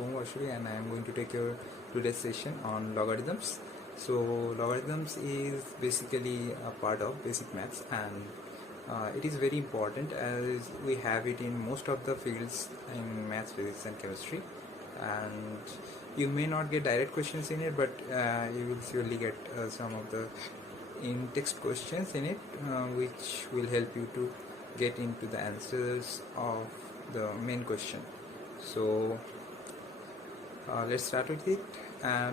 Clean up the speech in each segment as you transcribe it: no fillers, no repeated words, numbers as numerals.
Somu Ashuri, and I am going to take your today's session on logarithms. So logarithms is basically a part of basic maths, and it is very important as we have it in most of the fields in maths, physics and chemistry. And you may not get direct questions in it, but you will surely get some of the in-text questions in it, which will help you to get into the answers of the main question. So let's start with it.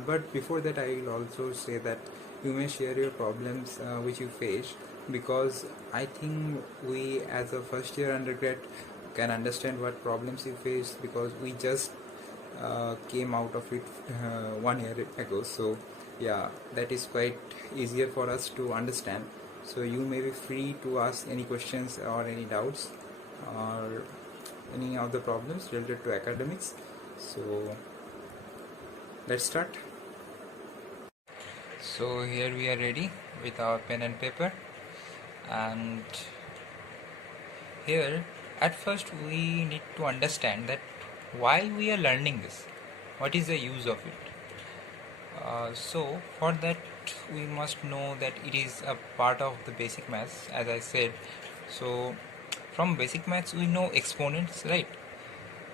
But before that, I will also say that you may share your problems which you face, because I think we as a first year undergrad can understand what problems you face, because we just came out of it 1 year ago. So yeah, that is quite easier for us to understand. So you may be free to ask any questions or any doubts or any of the problems related to academics. So let's start. So here we are ready with our pen and paper, and here at first we need to understand that why we are learning this, what is the use of it. So for that we must know that it is a part of the basic maths, as I said. So from basic maths we know exponents, right?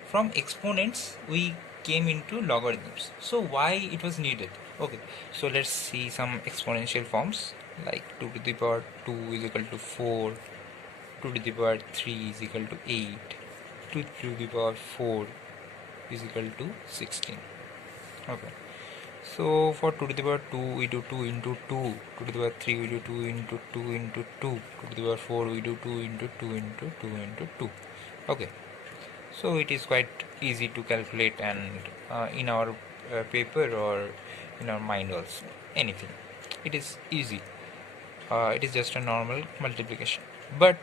From exponents we came into logarithms. So why it was needed? Okay, so let's see some exponential forms, like 2 to the power 2 is equal to 4, 2 to the power 3 is equal to 8, 2 to the power 4 is equal to 16. Okay, so for 2 to the power 2 we do 2 into 2, 2 to the power 3 we do 2 into 2 into 2, 2 to the power 4 we do 2 into 2 into 2 into 2. Okay, so it is quite easy to calculate, and in our paper or in our mind also, anything, it is easy. It is just a normal multiplication. But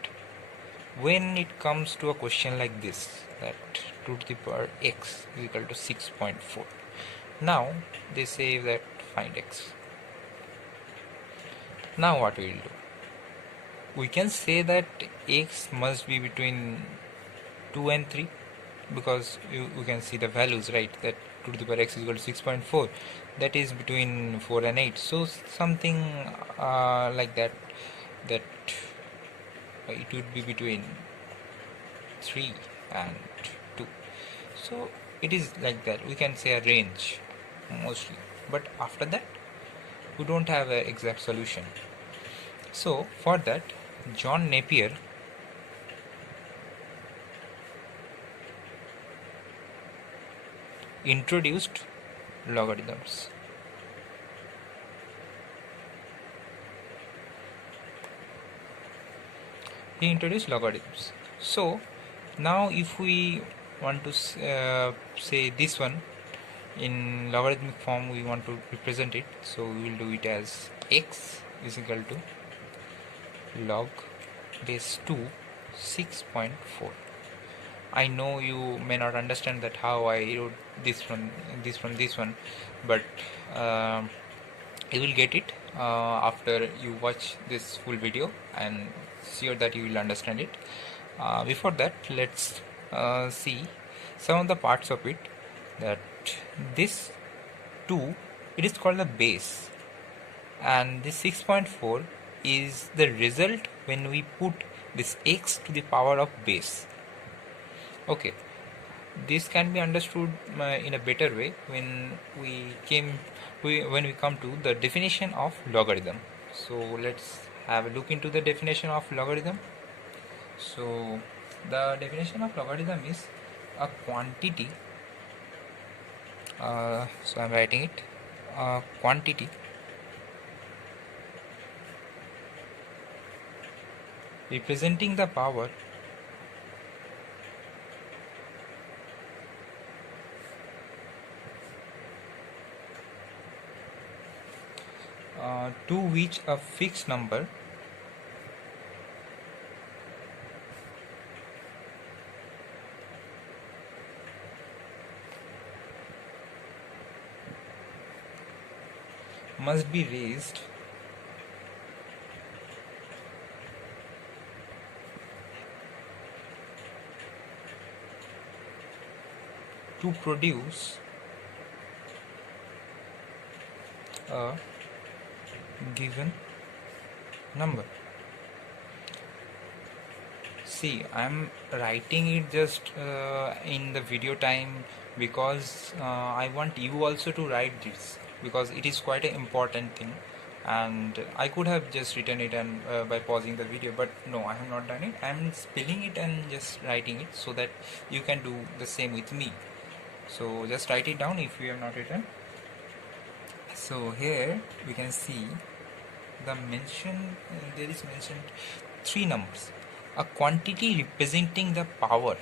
when it comes to a question like this, that 2 to the power x is equal to 6.4, now they say that find x. Now what we will do, we can say that x must be between 2 and 3, because you can see the values, right? That 2 to the power x is equal to 6.4, that is between 4 and 8. So something like that, that it would be between 3 and 2. So it is like that, we can say a range mostly, but after that we don't have an exact solution. So for that, John Napier introduced logarithms. He introduced logarithms. So now if we want to say this one in logarithmic form, we want to represent it, so we will do it as x is equal to log base 2 6.4. I know you may not understand that how I wrote this from this one, but you will get it after you watch this full video, and sure that you will understand it. Before that, let's see some of the parts of it. That this 2, it is called the base, and this 6.4 is the result when we put this x to the power of base. Okay, this can be understood in a better way when we come to the definition of logarithm. So let's have a look into the definition of logarithm. So the definition of logarithm is a quantity, so I'm writing it, a quantity representing the power to which a fixed number must be raised to produce a given number. See, I'm writing it just in the video time because I want you also to write this, because it is quite an important thing, and I could have just written it and by pausing the video, but no, I have not done it. I'm spelling it and just writing it so that you can do the same with me. So just write it down if you have not written. So here we can see the mention, there is mentioned three numbers: a quantity representing the power,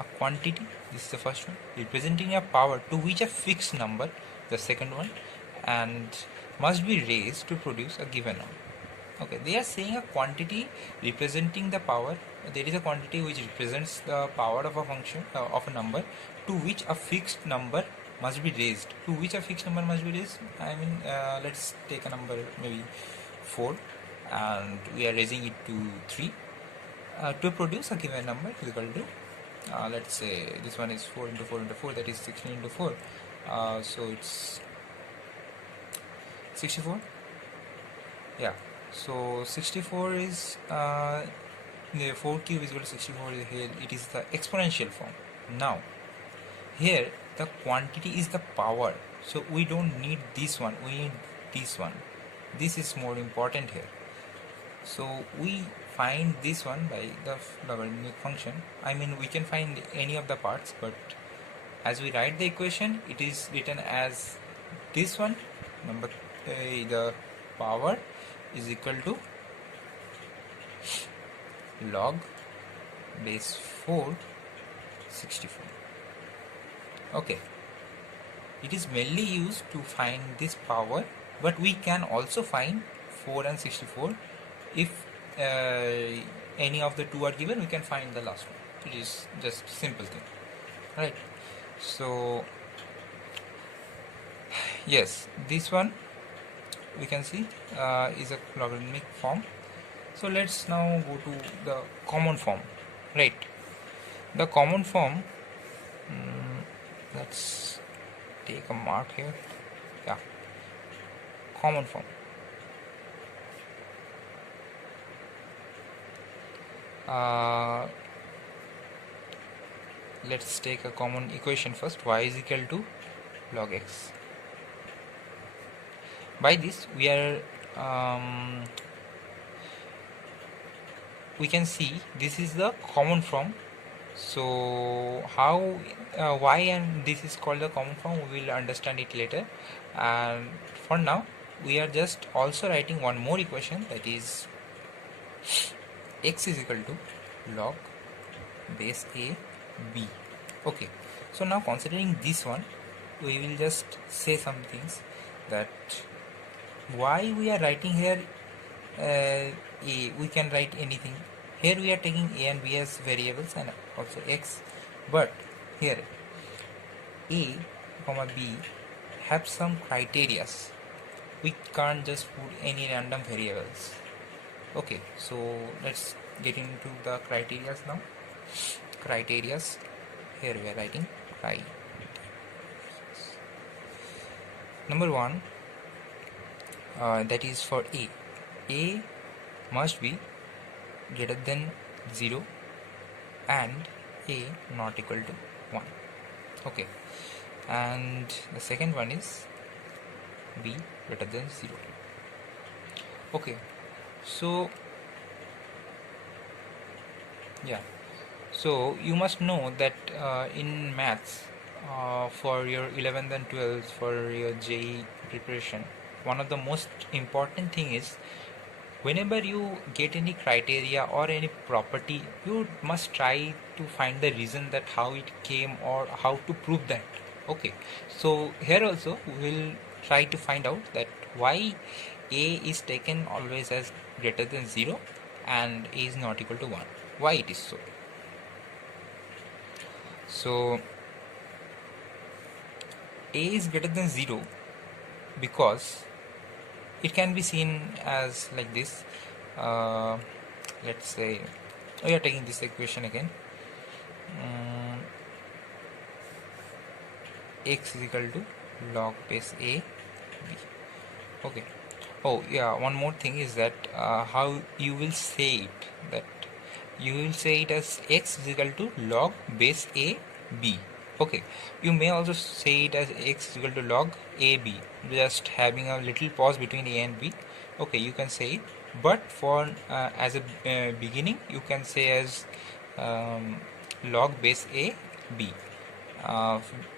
a quantity, this is the first one, representing a power to which a fixed number, the second one, and must be raised to produce a given number. Okay, they are saying a quantity representing the power. There is a quantity which represents the power of a function of a number to which a fixed number must be raised. To which a fixed number must be raised, I mean, let's take a number maybe 4, and we are raising it to 3 to produce a given number is equal to, let's say this one is 4 into 4 into 4, that is 16 into 4, so it's 64. Yeah, so 64 is the 4 cube is equal to 64. Here it is the exponential form. Now here the quantity is the power, so we don't need this one, we need this one. This is more important here. So we find this one by the logarithmic function. I mean, we can find any of the parts, but as we write the equation, it is written as this one, number the power is equal to log base 4 64. Okay, it is mainly used to find this power, but we can also find 4 and 64. If any of the two are given, we can find the last one. It is just simple thing, right? So yes, this one we can see is a logarithmic form. So let's now go to the common form, right? The common form, let's take a mark here. Yeah, common form. Let's take a common equation first. Y is equal to log x. By this we are we can see this is the common form. So how why and this is called the common form, we will understand it later, and for now we are just also writing one more equation, that is x is equal to log base a b. Okay, so now considering this one, we will just say some things, that why we are writing here a, we can write anything. Here we are taking a and b as variables and also x, but here a comma b have some criterias. We can't just put any random variables. Okay, so let's get into the criterias now. Criterias, here we are writing number 1, that is for a must be greater than 0 and a not equal to 1. Okay, and the second one is b greater than 0. Okay, so yeah, so you must know that in maths, for your 11th and 12th, for your JEE preparation, one of the most important thing is, whenever you get any criteria or any property, you must try to find the reason that how it came or how to prove that. Okay, so here also we will try to find out that why a is taken always as greater than 0 and a is not equal to 1. Why it is so? So a is greater than 0 because it can be seen as like this. Let's say we are taking this equation again. x is equal to log base a b. Okay. Oh yeah, one more thing is that how you will say it, that you will say it as x is equal to log base a b. Okay, you may also say it as x is equal to log a b, just having a little pause between a and b. Okay, you can say it, but for as a beginning you can say as um, log base a b.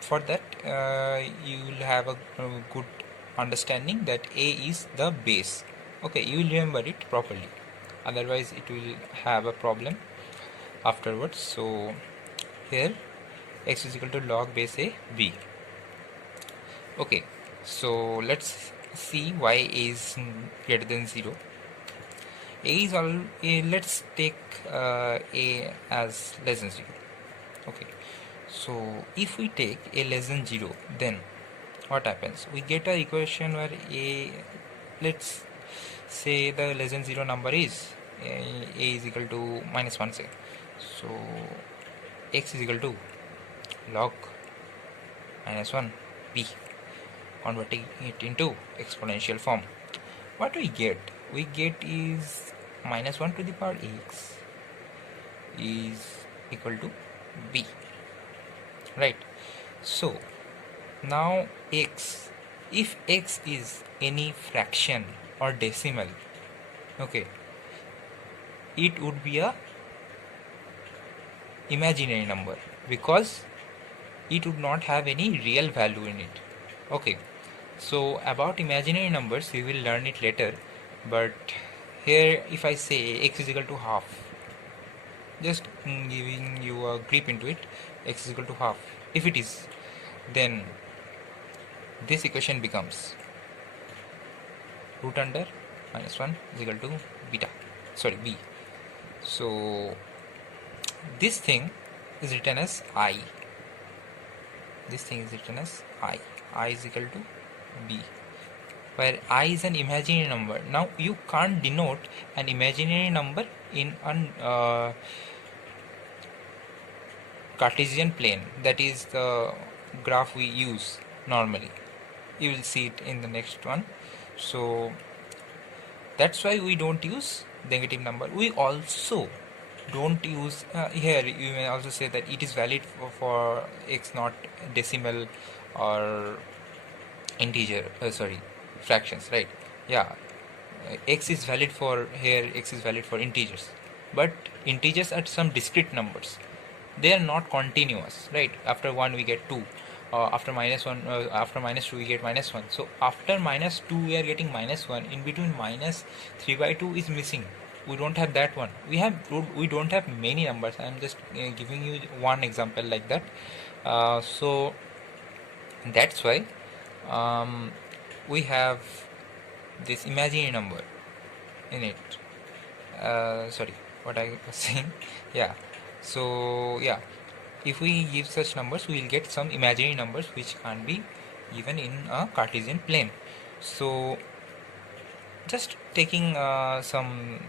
For that you will have a good understanding that a is the base. Okay, you will remember it properly, otherwise it will have a problem afterwards. So here x is equal to log base a b. Okay, so let's see why a is greater than 0. A is all let's take a as less than 0. Okay, so if we take a less than 0, then what happens? We get a equation where a, let's say the less than 0 number is a is equal to minus 1, say. So x is equal to log minus 1 b, converting it into exponential form. What we get? We get is minus 1 to the power x is equal to b, right? So now x, if x is any fraction or decimal, okay, it would be a imaginary number because it would not have any real value in it. Okay, so about imaginary numbers we will learn it later, but here if I say x is equal to half, just giving you a grip into it, x is equal to half, if it is, then this equation becomes root under minus 1 is equal to beta, sorry, b. So this thing is written as I. This thing is written as I. I is equal to b, where I is an imaginary number. Now you can't denote an imaginary number in an Cartesian plane. That is the graph we use normally. You will see it in the next one. So that's why we don't use negative number. We also don't use here you may also say that it is valid for x not decimal or integer, sorry, fractions, right? Yeah, x is valid for here, x is valid for integers, but integers are some discrete numbers, they are not continuous, right? After 1 we get 2, after minus 1, after minus 2 we get minus 1, so after minus 2 we are getting minus 1, in between minus 3 by 2 is missing. We don't have that one. We don't have many numbers. I am just giving you one example like that. So that's why we have this imaginary number in it. Sorry, what I was saying. Yeah, so yeah, if we give such numbers we will get some imaginary numbers which can't be given in a Cartesian plane. So just taking some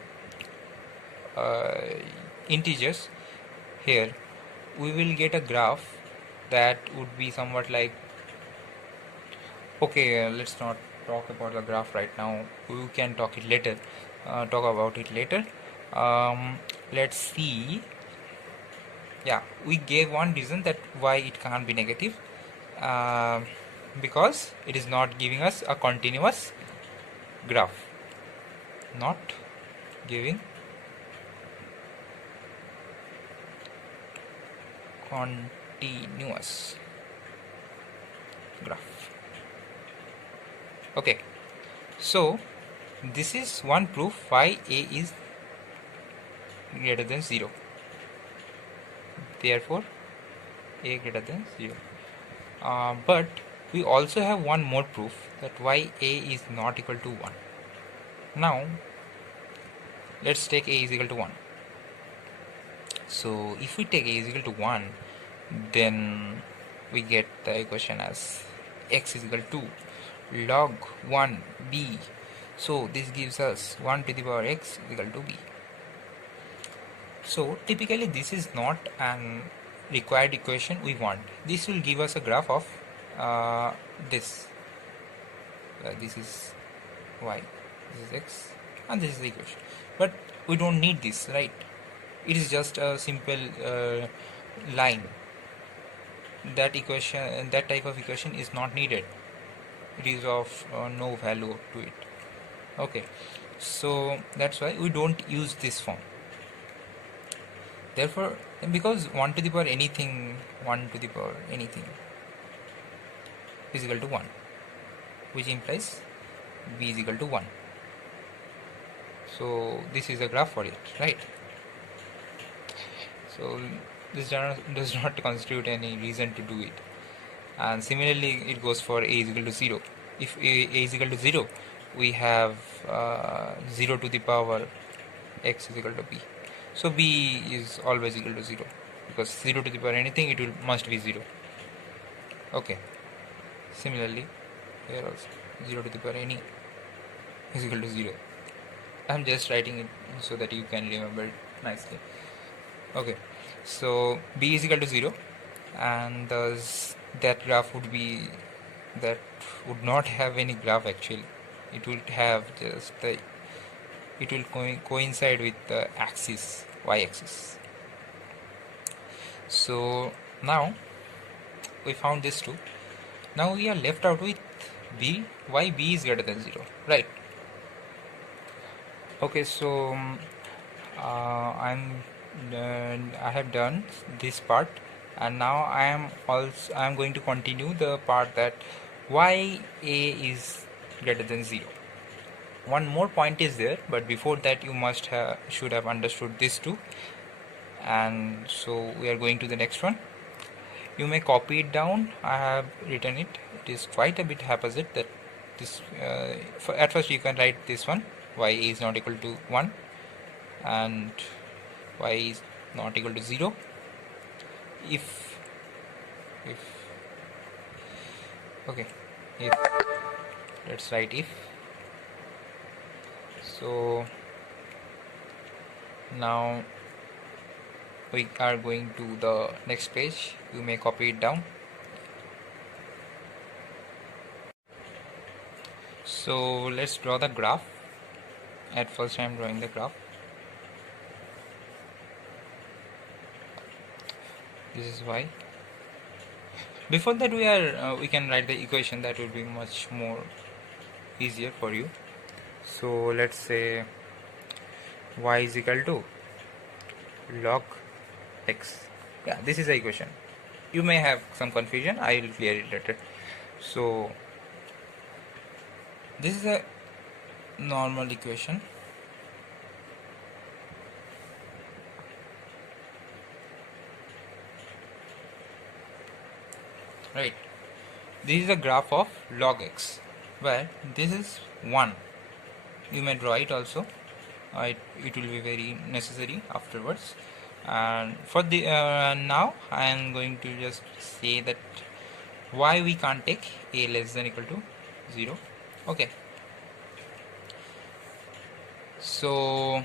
integers here, we will get a graph that would be somewhat like, okay, let's not talk about the graph right now, we can talk about it later. Let's see. Yeah, we gave one reason that why it can't be negative, because it is not giving us a continuous graph, not giving continuous graph. Okay, so this is one proof why a is greater than 0, therefore a greater than 0. But we also have one more proof that why a is not equal to 1. Now let's take a is equal to 1. So if we take a is equal to 1, then we get the equation as x is equal to log 1 b. So this gives us 1 to the power x equal to b. So typically this is not an required equation we want. This will give us a graph of this this is y, this is x, and this is the equation. But we don't need this, right? It is just a simple line. That equation, that type of equation is not needed. It is of no value to it. Okay, so that's why we don't use this form. Therefore, because 1 to the power anything, 1 to the power anything is equal to 1, which implies b is equal to 1. So this is a graph for it, right? So this does not constitute any reason to do it. And similarly, it goes for a is equal to 0. If a is equal to 0, we have 0 to the power x is equal to b. So b is always equal to 0, because 0 to the power anything, it will must be 0. Okay. Similarly, here also 0 to the power any is equal to 0. I'm just writing it so that you can remember it nicely. Okay, so b is equal to 0, and thus that graph would be, that would not have any graph actually. It would have just the, it will coincide with the axis, y-axis. So now we found this too. Now we are left out with b, why b is greater than 0, right? Okay, so I have done this part, and now I am going to continue the part that why a is greater than 0. One more point is there, but before that you should have understood this too. And so we are going to the next one. You may copy it down. I have written it. It is quite a bit haphazard. That this at first you can write this one, y is not equal to 1 and y is not equal to 0 if okay, if, let's write if. So now we are going to the next page. You may copy it down. So let's draw the graph. At first I am drawing the graph. This is y. Before that we can write the equation. That will be much more easier for you. So let's say y is equal to log x. Yeah, this is the equation. You may have some confusion. I will clear it later. So this is a normal equation. Right. This is a graph of log x, where this is 1. You may draw it also. It will be very necessary afterwards. And for the now I am going to just say that why we can't take a less than equal to 0. Okay, so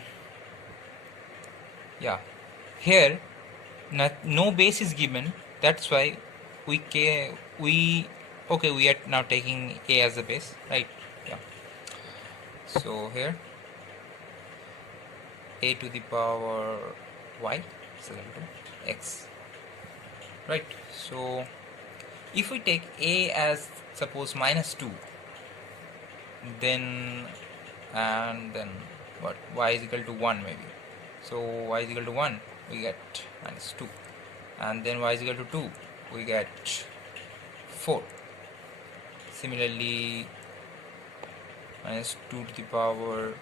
yeah, here no base is given. That's why we are now taking a as a base, right? Yeah. So here a to the power y is equal to x, right? So if we take a as suppose -2, then what, y is equal to 1 maybe. So y is equal to 1, we get -2, and then y is equal to 2, we get 4. Similarly, -2 to the power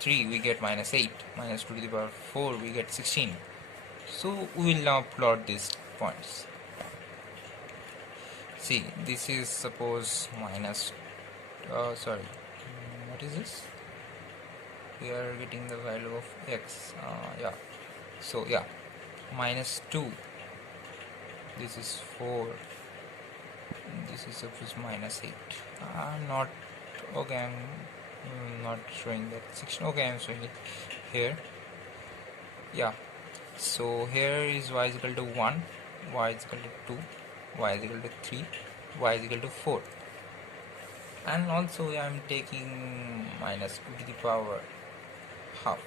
3, we get -8. -2 to the power 4, we get 16. So we will now plot these points. See, this is suppose what is this? We are getting the value of x. Yeah. So yeah, -2. This is 4. This is suppose -8. I'm not okay. I'm not showing that 16. Okay, I'm showing it here. Yeah. So here is y is equal to 1, y is equal to 2, y is equal to 3, y is equal to 4, and also I am taking minus 2 to the power half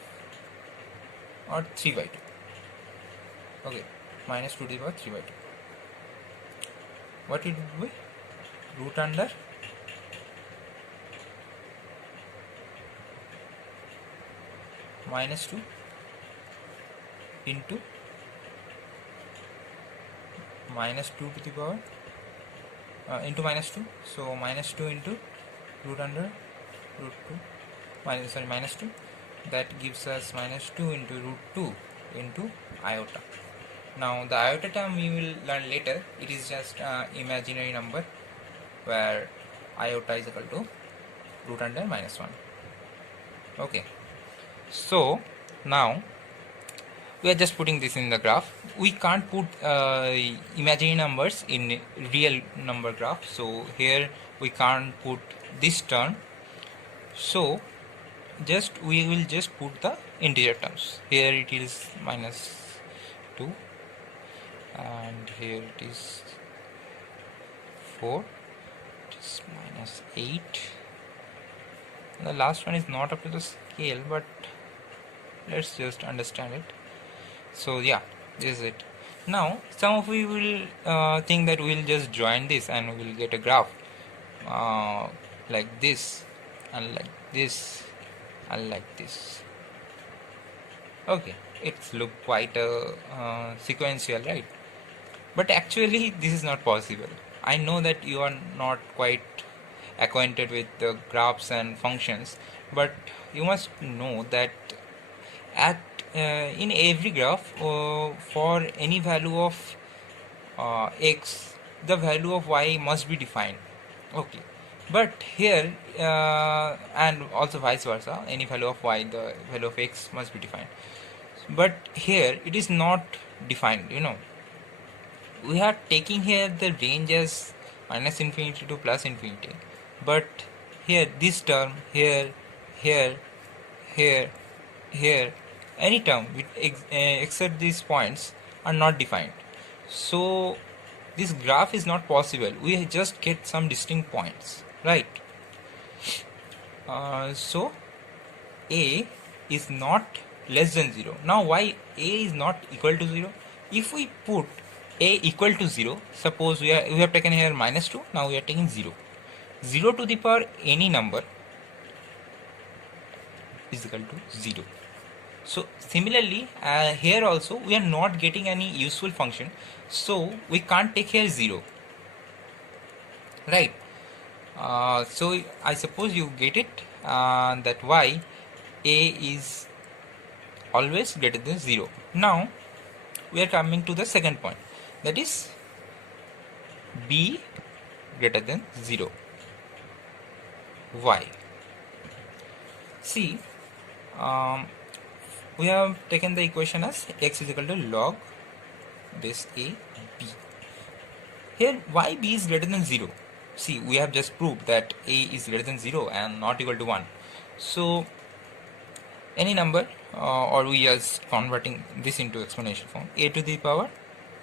or 3 by 2. Okay, minus 2 to the power 3 by 2. What it would be? Root under minus 2 into minus 2 to the power into minus 2, so minus 2 into root under root 2 minus 2, that gives us minus 2 into root 2 into iota. Now the iota term we will learn later. It is just imaginary number where iota is equal to root under minus 1. Okay, so now we are just putting this in the graph. We can't put imaginary numbers in real number graph, so here we can't put this term, so we will just put the integer terms. Here it is minus 2 and here it is 4, it is minus 8. The last one is not up to the scale, but let's just understand it. So yeah, this is it. Now some of you will think that we'll just join this and we'll get a graph like this and like this and like this. Okay, it's look quite sequential, right? But actually this is not possible. I know that you are not quite acquainted with the graphs and functions, but you must know that at in every graph for any value of x, the value of y must be defined. Okay, but here and also vice versa, any value of y, the value of x must be defined, but here it is not defined. We are taking here the range as minus infinity to plus infinity, but here this term, here, here, here, any term with except these points are not defined, so this graph is not possible. We just get some distinct points, right? So a is not less than 0. Now why a is not equal to 0? If we put a equal to 0, suppose we have taken here minus 2, now we are taking 0. 0 to the power any number is equal to 0. So similarly here also we are not getting any useful function, so we can't take here 0, right? So I suppose you get it, that y a is always greater than 0. Now we are coming to the second point, that is b greater than 0. Why? See, we have taken the equation as x is equal to log this a b. Here why b is greater than 0? See, we have just proved that a is greater than 0 and not equal to 1. So any number, or we are converting this into exponential form, a to the power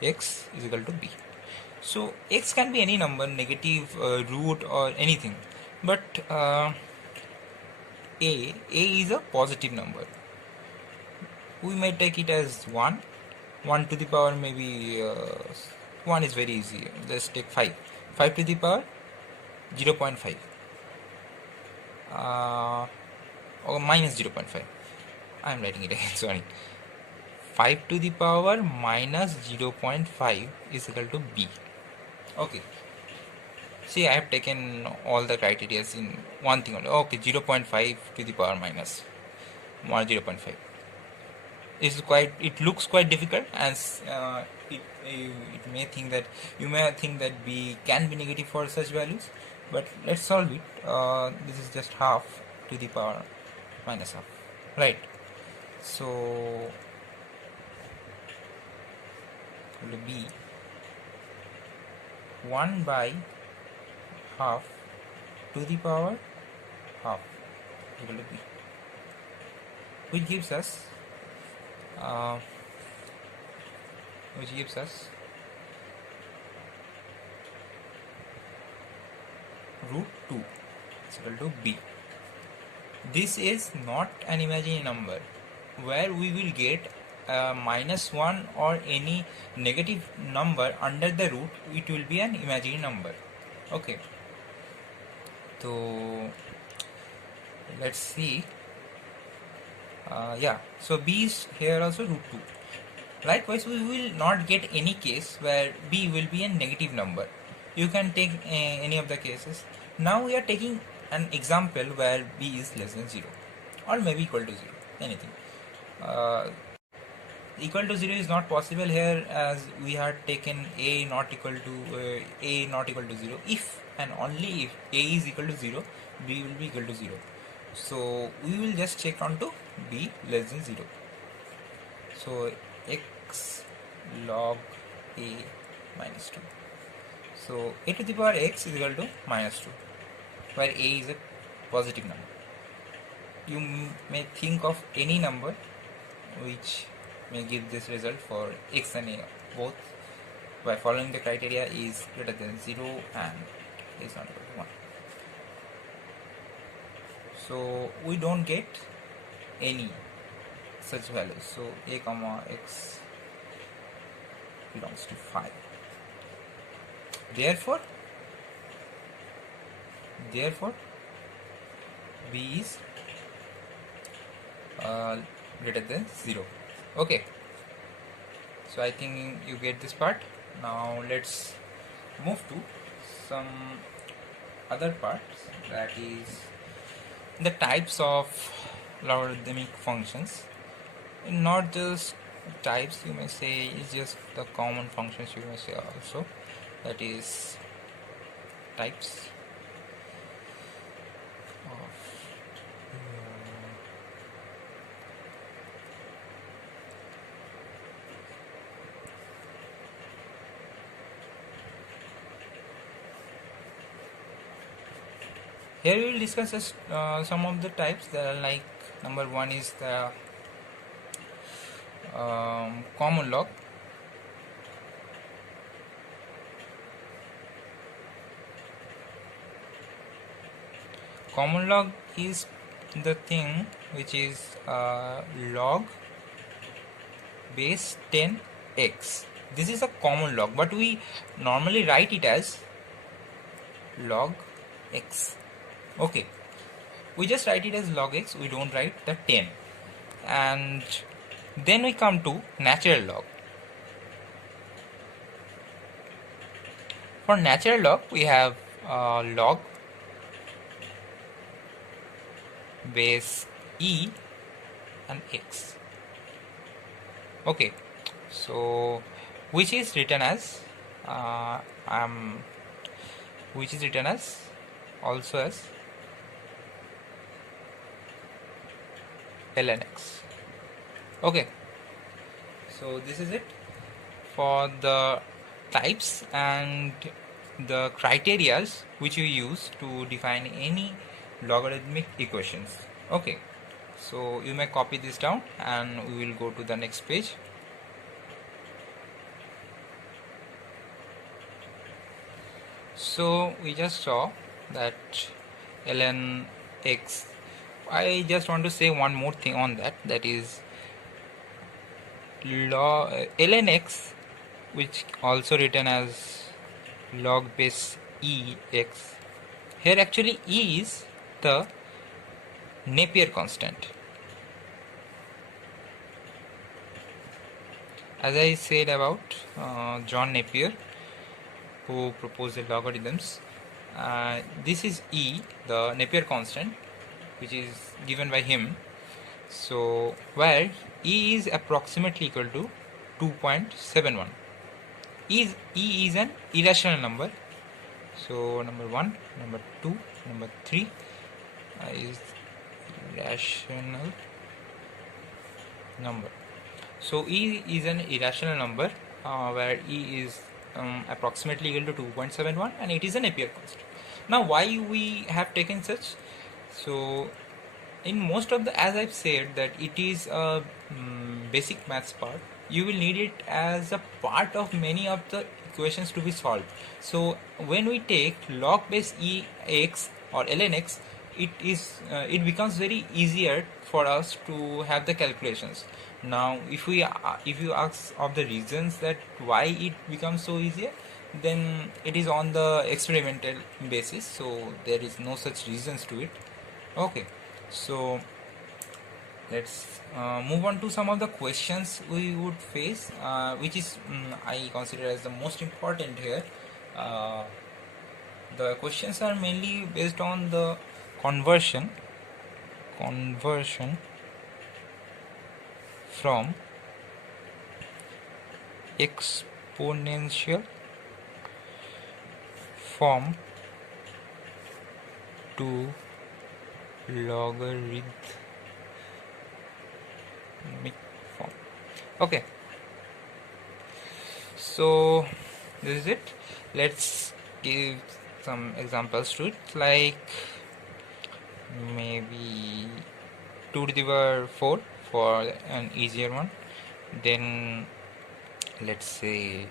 x is equal to b. So x can be any number, negative, root or anything, but a is a positive number. We may take it as 1 to the power, maybe 1 is very easy. Let's take 5 to the power 0.5 or minus 0.5. I am writing it again, sorry. 5 to the power minus 0.5 is equal to b. Okay, see, I have taken all the criteria in one thing only. Okay, 0.5 to the power minus 0.5 is quite, it looks quite difficult, and it may think that you may think that b can be negative for such values, but let's solve it. This is just half to the power minus half, right? So will be 1 by half to the power half equal to b, which gives us root 2 is equal to b. This is not an imaginary number where we will get -1 or any negative number under the root. It will be an imaginary number. Okay, so let's see. Yeah, so b is here also root 2. Likewise, we will not get any case where b will be a negative number. You can take any of the cases. Now we are taking an example where b is less than 0 or maybe equal to 0, anything. Uh, Equal to 0 is not possible here, as we had taken a not equal to 0. If and only if a is equal to 0, b will be equal to 0. So we will just check on to b less than 0. So x log a minus 2. So a to the power x is equal to minus 2, where a is a positive number. You may think of any number which may give this result for x and a both by following the criteria is greater than 0 and is not equal to 1. So we don't get any such values. So a comma x belongs to 5. Therefore b is greater than 0. Okay, so I think you get this part. Now let's move to some other parts, that is the types of logarithmic functions. Not just types, you may say, it's just the common functions, you may say also, that is types of here we will discuss some of the types. That are like, number 1 is the common log. Common log is the thing which is log base 10x. This is a common log, but we normally write it as log x. Okay, we just write it as log x, we don't write the 10. And then we come to natural log. For natural log, we have log base e and x. Okay, so which is written as also as ln x. Okay, so this is it for the types and the criterias which you use to define any logarithmic equations. Okay, so you may copy this down and we will go to the next page. So we just saw that ln x. I just want to say one more thing on that, that is ln x, which also written as log base e x. Here actually e is the Napier constant. As I said about John Napier, who proposed the logarithms, this is e, the Napier constant, which is given by him. So where e is approximately equal to 2.71. E is an irrational number. So number 1, number 2, number 3 is irrational number. So e is an irrational number where e is approximately equal to 2.71 and it is an Napier constant. Now why we have taken such? So in most of the, as I've said, that it is a basic maths part, you will need it as a part of many of the equations to be solved. So when we take log base ex or ln x, it becomes very easier for us to have the calculations. Now if you ask of the reasons that why it becomes so easier, then it is on the experimental basis, so there is no such reasons to it. Okay, so let's move on to some of the questions we would face, which is I consider as the most important here. The questions are mainly based on the conversion from exponential form to logarithmic form. Okay, so this is it. Let's give some examples to it, like maybe 2 to the power 4 for an easier one. Then let's say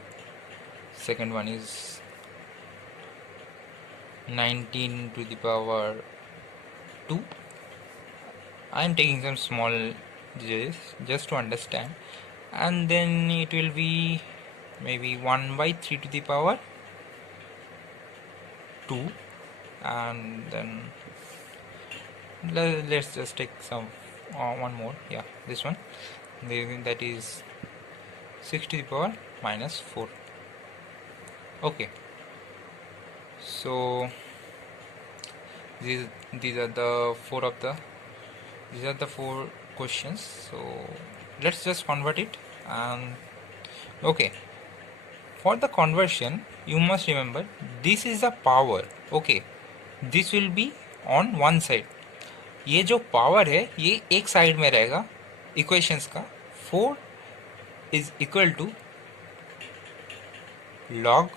second one is 19 to the power 2. I am taking some small digits just to understand, and then it will be maybe 1 by 3 to the power 2, and then let's just take some one more. Yeah, this one, that is 6 to the power minus 4. Okay, so these are the four questions. So let's just convert it. And okay, for the conversion you must remember this is the power. Okay, this will be on one side. ये जो power है ये एक side में रहेगा equations का. 4 is equal to log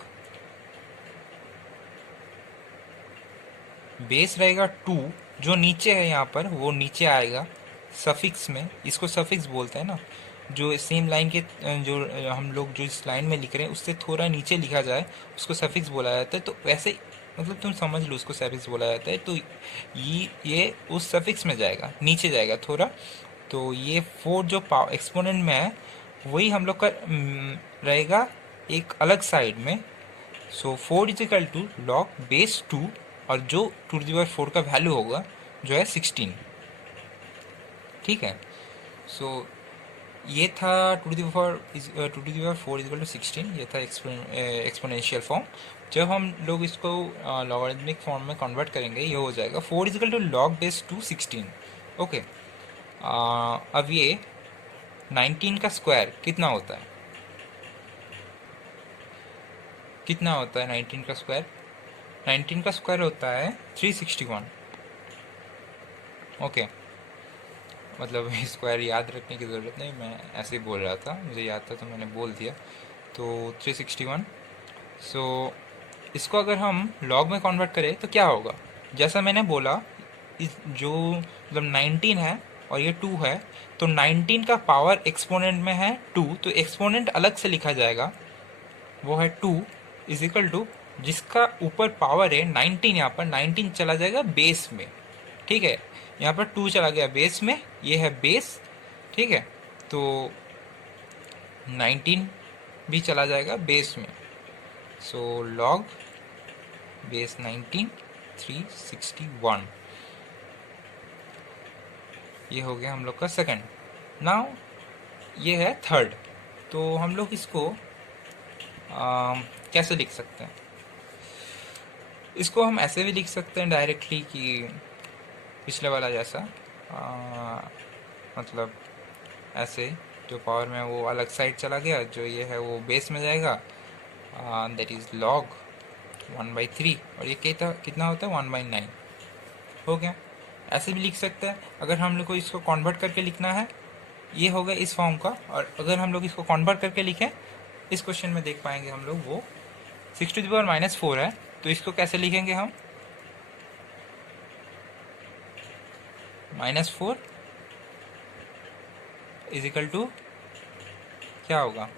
base रहेगा 2, जो नीचे है यहाँ पर वो नीचे आएगा सफिक्स में. इसको सफिक्स बोलते हैं ना, जो सेम लाइन के जो हम लोग जो इस लाइन में लिख रहे हैं उससे थोड़ा नीचे लिखा जाए उसको सफिक्स बोला जाता है. तो वैसे मतलब तुम समझ लो उसको सफिक्स बोला जाता है. तो ये उस सफिक्स में जाएगा, नीचे जाएगा थोड़ा. तो ये 4 जो एक्सपोनेंट में है वही हम लोग का रहेगा एक अलग साइड में. So 4 is equal to log base 2, और जो 2 to the power 4 का वैल्यू होगा जो है 16. ठीक है, सो ये था 2 to the power 4 is equal to 16. ये था एक्सपोनेंशियल फॉर्म. जब हम लोग इसको लॉगरिथमिक फॉर्म में कन्वर्ट करेंगे ये हो जाएगा 4 is equal to log base 2 16. Okay, अब ये 19 का स्क्वायर कितना होता है? 19 का स्क्वायर? 19 का स्क्वायर होता है 361. ओके, मतलब स्क्वायर याद रखने की ज़रूरत नहीं, मैं ऐसे ही बोल रहा था, मुझे याद था तो मैंने बोल दिया. तो 361. सो इसको अगर हम लॉग में कन्वर्ट करें तो क्या होगा? जैसा मैंने बोला, इस जो मतलब 19 है और ये 2 है, तो 19 का पावर एक्सपोनेंट में है 2, तो एक्सपोनेंट अलग से लिखा जाएगा, वो है 2 इज इक्वल टू जिसका ऊपर पावर है 19. यहाँ पर 19 चला जाएगा बेस में. ठीक है, यहाँ पर 2 चला गया बेस में, ये है बेस. ठीक है, तो 19 भी चला जाएगा बेस में. So log base 19 361. ये हो गया हम लोग का सेकंड. नाउ ये है थर्ड. तो हम लोग इसको कैसे लिख सकते हैं? इसको हम ऐसे भी लिख सकते हैं डायरेक्टली कि पिछले वाला जैसा, मतलब ऐसे जो पावर में वो अलग साइड चला गया, जो ये है वो बेस में जाएगा. दैट इज़ लॉग 1/3, और ये कितना होता है 1/9. हो गया. ऐसे भी लिख सकते हैं. अगर हम लोग को इसको कन्वर्ट करके लिखना है, ये हो गया इस फॉर्म का. और अगर हम लोग इसको कन्वर्ट करके लिखें, इस क्वेश्चन में देख पाएंगे हम लोग वो 6 to the power minus 4 है. तो इसको कैसे लिखेंगे हम? -4 इज इक्वल टू क्या होगा?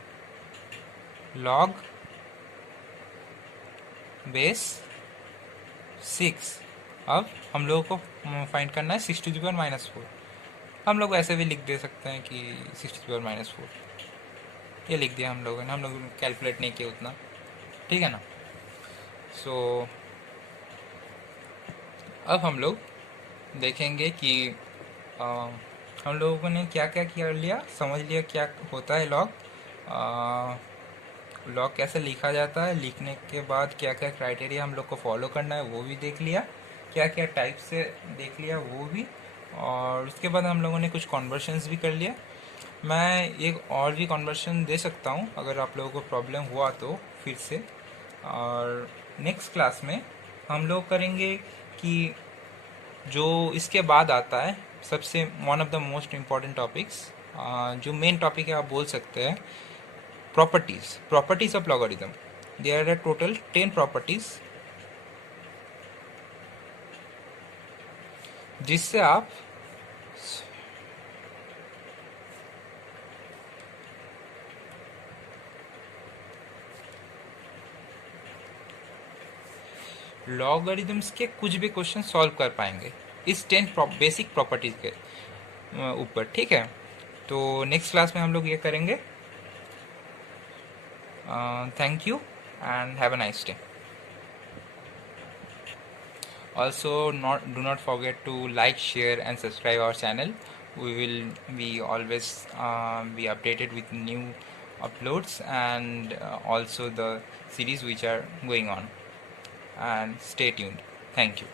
Log base 6। अब हम लोगों को फाइंड करना है 6⁻⁻4। हम लोग ऐसे भी लिख दे सकते हैं कि 6⁻⁻4, ये लिख दिया हम लोगों ने, हम लोग कैलकुलेट नहीं किया उतना, ठीक है ना। सो अब हम लोग देखेंगे कि हम लोगों ने क्या क्या कर लिया, समझ लिया क्या होता है लॉग, लॉग कैसे लिखा जाता है, लिखने के बाद क्या क्या क्राइटेरिया हम लोग को फॉलो करना है वो भी देख लिया, क्या क्या टाइप से देख लिया वो भी, और उसके बाद हम लोगों ने कुछ कन्वर्शंस भी कर लिया। मैं एक और भी कन्वर्शन दे सकता हूँ अगर आप लोगों को प्रॉब्लम हुआ तो फिर से। और नेक्स्ट क्लास में हम लोग करेंगे कि जो इसके बाद आता है सबसे one of the most important topics, जो मेन टॉपिक है आप बोल सकते हैं, properties of logarithm. There are total 10 properties जिससे आप लॉगरिथम्स के कुछ भी क्वेश्चन सॉल्व कर पाएंगे इस 10 बेसिक प्रॉपर्टीज के ऊपर, ठीक है। तो नेक्स्ट क्लास में हम लोग ये करेंगे। Thank you and have a nice day. Also, do not forget to like, share and subscribe our channel. We will be always be updated with new uploads and also the series which are going on, and stay tuned. Thank you.